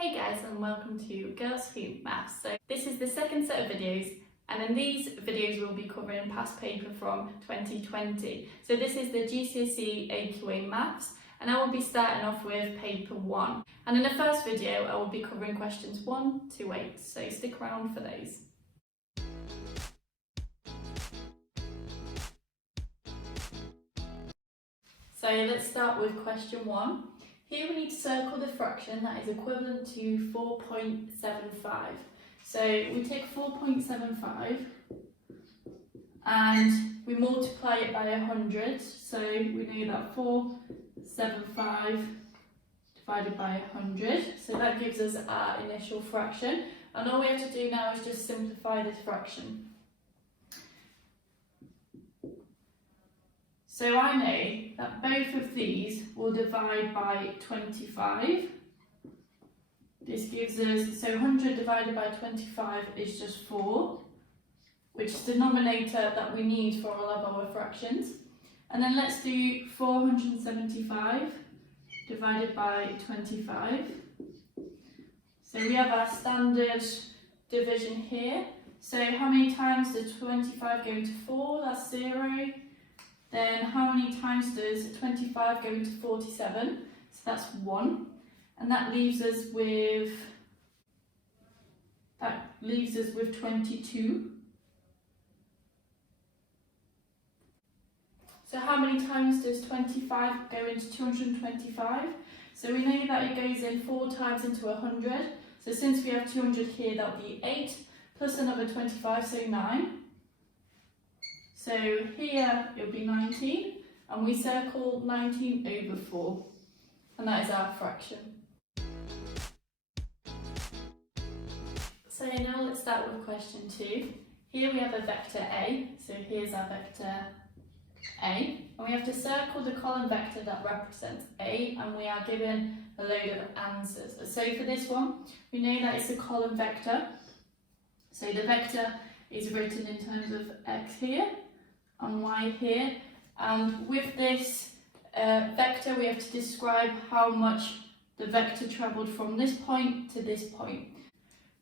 Hey guys, and welcome to Girls Who Maths. So this is the second set of videos, and in these videos we'll be covering past paper from 2020. So this is the GCSE AQA Maths, and I will be starting off with paper 1. And in the first video I will be covering questions 1 to 8, so stick around for those. So let's start with question 1. Here we need to circle the fraction that is equivalent to 4.75. So we take 4.75 and we multiply it by 100. So we know that 475 divided by 100. So that gives us our initial fraction. And all we have to do now is just simplify this fraction. So I know that both of these will divide by 25. This gives us, so 100 divided by 25 is just 4, which is the denominator that we need for all of our fractions. And then let's do 475 divided by 25. So we have our standard division here. So how many times does 25 go into 4? That's 0. Then how many times does 25 go into 47? So that's 1. And that leaves us with 22. So how many times does 25 go into 225? So we know that it goes in 4 times into 100. So since we have 200 here, that will be 8 plus another 25, so 9. So here it will be 19, and we circle 19 over 4, and that is our fraction. So now let's start with question 2. Here we have a vector A, so here's our vector A, and we have to circle the column vector that represents A, and we are given a load of answers. So for this one, we know that it's a column vector, so the vector is written in terms of x here, and y here, and with this vector we have to describe how much the vector travelled from this point to this point.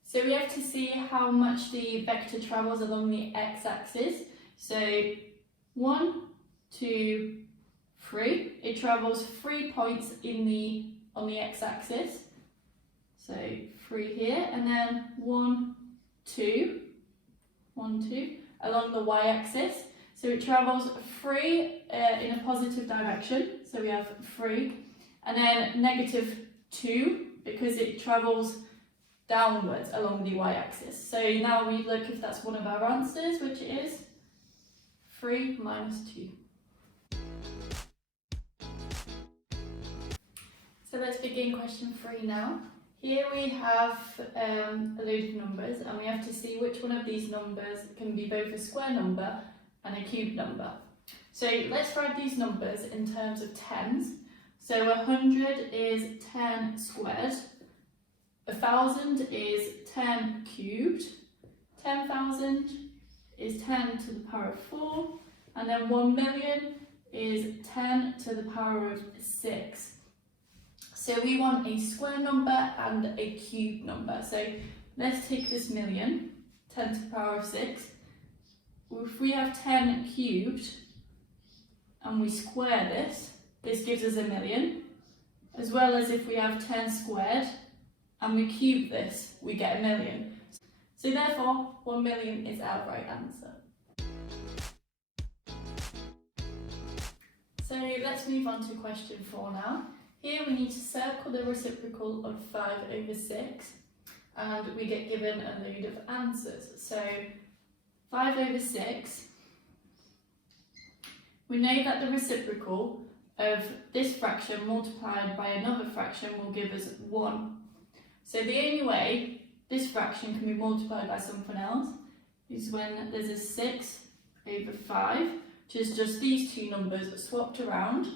So we have to see how much the vector travels along the x-axis. So 1, 2, 3, it travels 3 points on the x-axis. So 3 here, and then 1, 2 along the y-axis. So it travels 3 in a positive direction, so we have 3, and then negative 2 because it travels downwards along the y-axis. So now we look if that's one of our answers, which it is 3 minus 2. So let's begin question 3 now. Here we have a load of numbers, and we have to see which one of these numbers can be both a square number and a cube number. So let's write these numbers in terms of tens. So 100 is 10 squared, 1,000 is 10 cubed, 10,000 is 10 to the power of 4, and then 1 million is 10 to the power of 6. So we want a square number and a cube number. So let's take this million, 10 to the power of 6. If we have 10 cubed and we square this gives us a million, as well as if we have 10 squared and we cube this, we get a million. So therefore, 1 million is our right answer. So let's move on to question 4 now. Here we need to circle the reciprocal of 5 over 6, and we get given a load of answers. So 5 over 6, we know that the reciprocal of this fraction multiplied by another fraction will give us 1. So the only way this fraction can be multiplied by something else is when there's a 6 over 5, which is just these two numbers swapped around.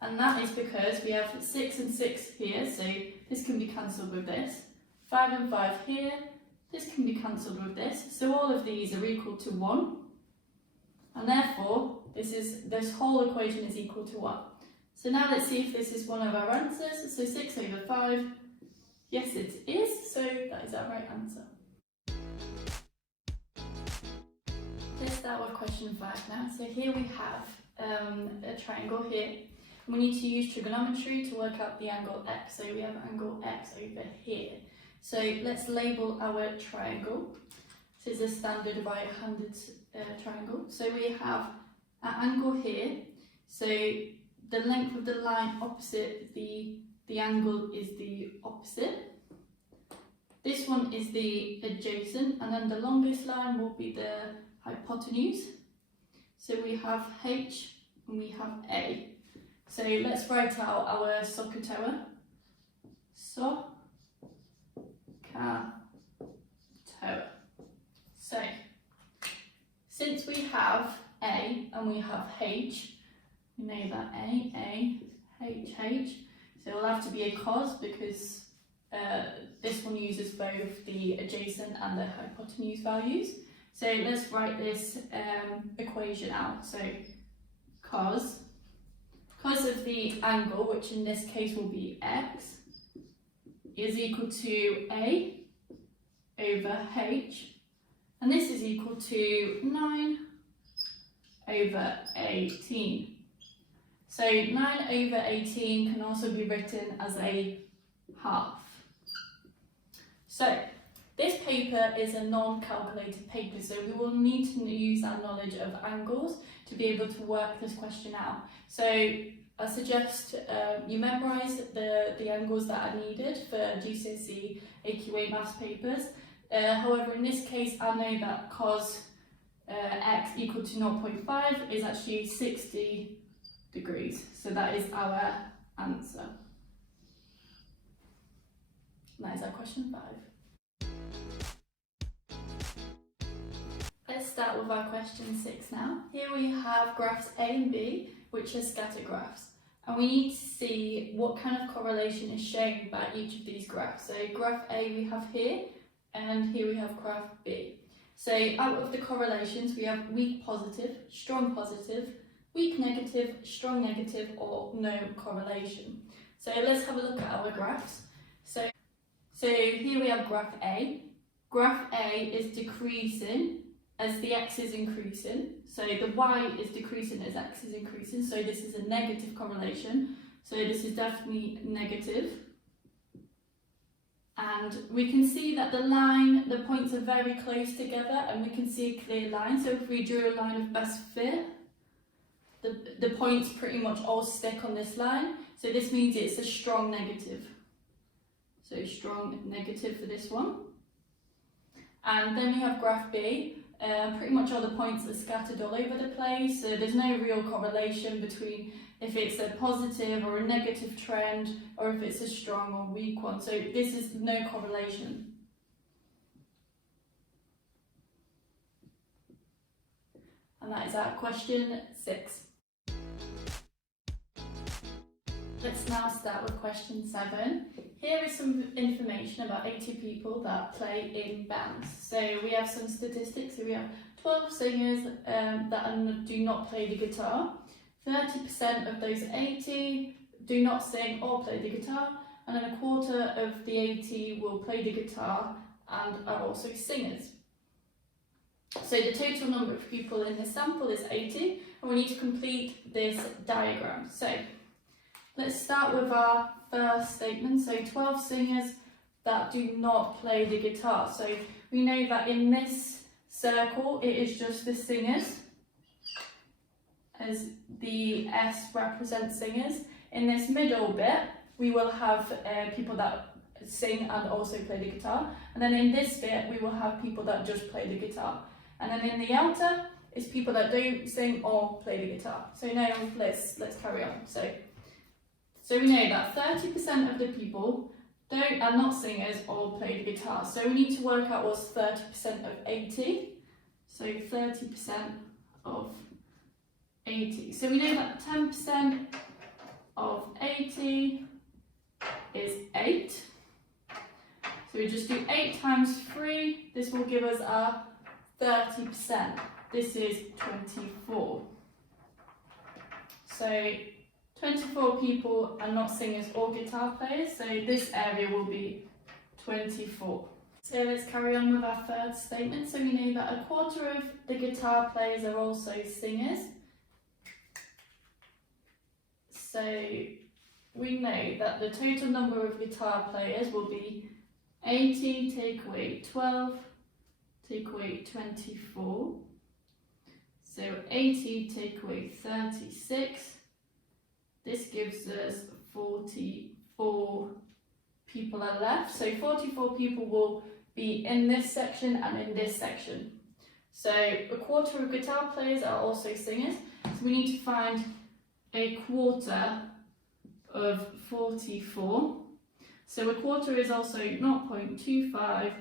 And that is because we have 6 and 6 here, so this can be cancelled with this. 5 and 5 here, this can be cancelled with this. So all of these are equal to 1. And therefore, this whole equation is equal to 1. So now let's see if this is one of our answers. So 6 over 5 Yes, it is, so that is our right answer. Let's start with question 5 now. So here we have a triangle here. We need to use trigonometry to work out the angle x. So we have angle x over here. So let's label our triangle. This is a standard right-handed triangle. So we have an angle here. So the length of the line opposite the angle is the opposite. This one is the adjacent, and then the longest line will be the hypotenuse. So we have H and we have A. So let's write out our SOHCAHTOA. SOHCAHTOA. So since we have A and we have H, we know that A, H, H. So it'll have to be a cos because this one uses both the adjacent and the hypotenuse values. So let's write this equation out. So cos of the angle, which in this case will be x, is equal to A over H, and this is equal to 9 over 18. So 9 over 18 can also be written as a half. So this paper is a non-calculated paper, so we will need to use our knowledge of angles to be able to work this question out. So I suggest you memorise the angles that are needed for GCSE AQA maths papers. However, in this case, I know that cos x equal to 0.5 is actually 60 degrees. So that is our answer. That is our question 5. Let's start with our question 6 now. Here we have graphs A and B, which are scatter graphs. And we need to see what kind of correlation is shown by each of these graphs. So graph A we have here, and here we have graph B. So out of the correlations, we have weak positive, strong positive, weak negative, strong negative, or no correlation. So let's have a look at our graphs. So here we have graph A. Graph A is decreasing as the x is increasing. So the y is decreasing as x is increasing. So this is a negative correlation. So this is definitely negative. And we can see that the points are very close together, and we can see a clear line. So if we drew a line of best fit, the points pretty much all stick on this line. So this means it's a strong negative. So strong negative for this one. And then we have graph B. Pretty much all the points are scattered all over the place. So there's no real correlation between if it's a positive or a negative trend, or if it's a strong or weak one. So this is no correlation. And that is our question 6. Let's now start with question 7. Here is some information about 80 people that play in bands. So we have some statistics. So we have 12 singers that do not play the guitar. 30% of those 80 do not sing or play the guitar, and then a quarter of the 80 will play the guitar and are also singers. So the total number of people in this sample is 80, and we need to complete this diagram. So let's start with our first statement. So 12 singers that do not play the guitar. So we know that in this circle it is just the singers, as the S represents singers. In this middle bit we will have people that sing and also play the guitar, and then in this bit we will have people that just play the guitar, and then in the outer is people that don't sing or play the guitar. So now let's carry on. So we know that 30% of the people are not singers or play the guitar. So we need to work out what's 30% of 80. So 30% of 80. So we know that 10% of 80 is 8. So we just do 8 times 3. This will give us our 30%. This is 24. So 24 people are not singers or guitar players, so this area will be 24. So let's carry on with our third statement. So we know that a quarter of the guitar players are also singers. So we know that the total number of guitar players will be 80 take away 12 take away 24. So 80 take away 36. This gives us 44 people are left. So 44 people will be in this section and in this section. So a quarter of guitar players are also singers. So we need to find a quarter of 44. So a quarter is also 0.25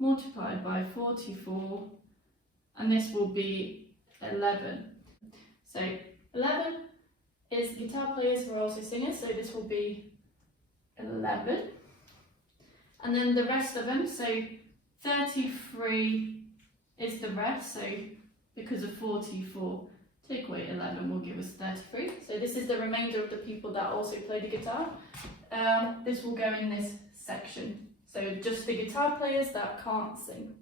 multiplied by 44, and this will be 11. So 11 is guitar players who are also singers, so this will be 11. And then the rest of them, so 33 is the rest, so because of 44, take away 11 will give us 33. So this is the remainder of the people that also play the guitar. This will go in this section. So just the guitar players that can't sing.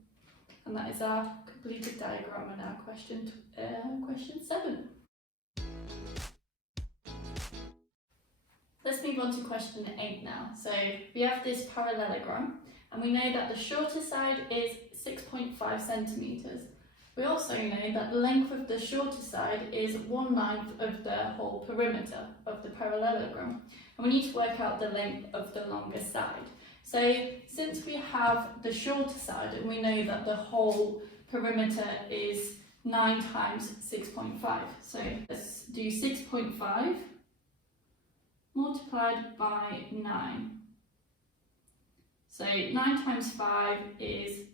And that is our completed diagram and our question 7. Let's move on to question 8 now. So we have this parallelogram, and we know that the shorter side is 6.5 centimetres. We also know that the length of the shorter side is 1/9 of the whole perimeter of the parallelogram. And we need to work out the length of the longer side. So since we have the shorter side and we know that the whole perimeter is 9 times 6.5. So let's do 6.5 multiplied by 9. So 9 times 5 is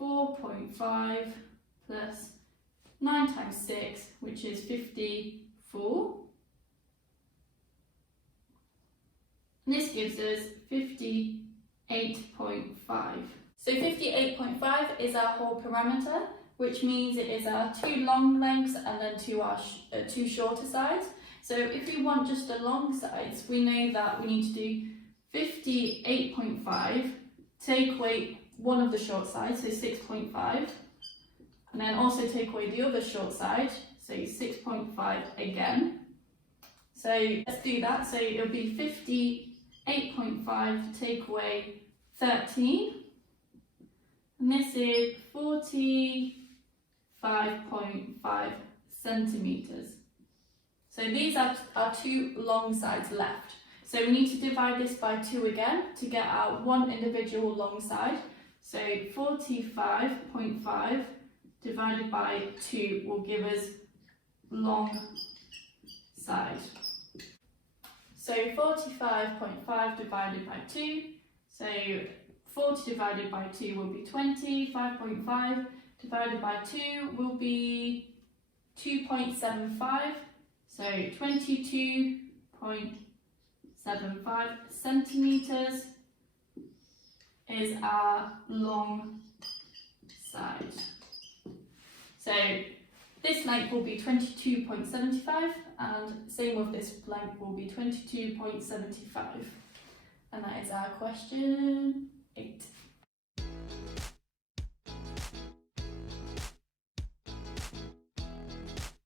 4.5 plus 9 times 6, which is 54. And this gives us 58.5. So 58.5 is our whole parameter, which means it is our 2 long lengths and then 2 shorter sides. So if we want just the long sides, we know that we need to do 58.5, take away one of the short sides, so 6.5, and then also take away the other short side, so 6.5 again. So let's do that. So it'll be 58.5 take away 13, and this is 45.5 centimetres. So these are our 2 long sides left. So we need to divide this by 2 again to get our one individual long side. So 45.5 divided by 2 will give us long side. So 45.5 divided by 2, so 40 divided by 2 will be 20, 5.5 divided by 2 will be 2.75, so 22.75 centimetres is our long side. So this length will be 22.75, and same with this length will be 22.75. And that is our question 8.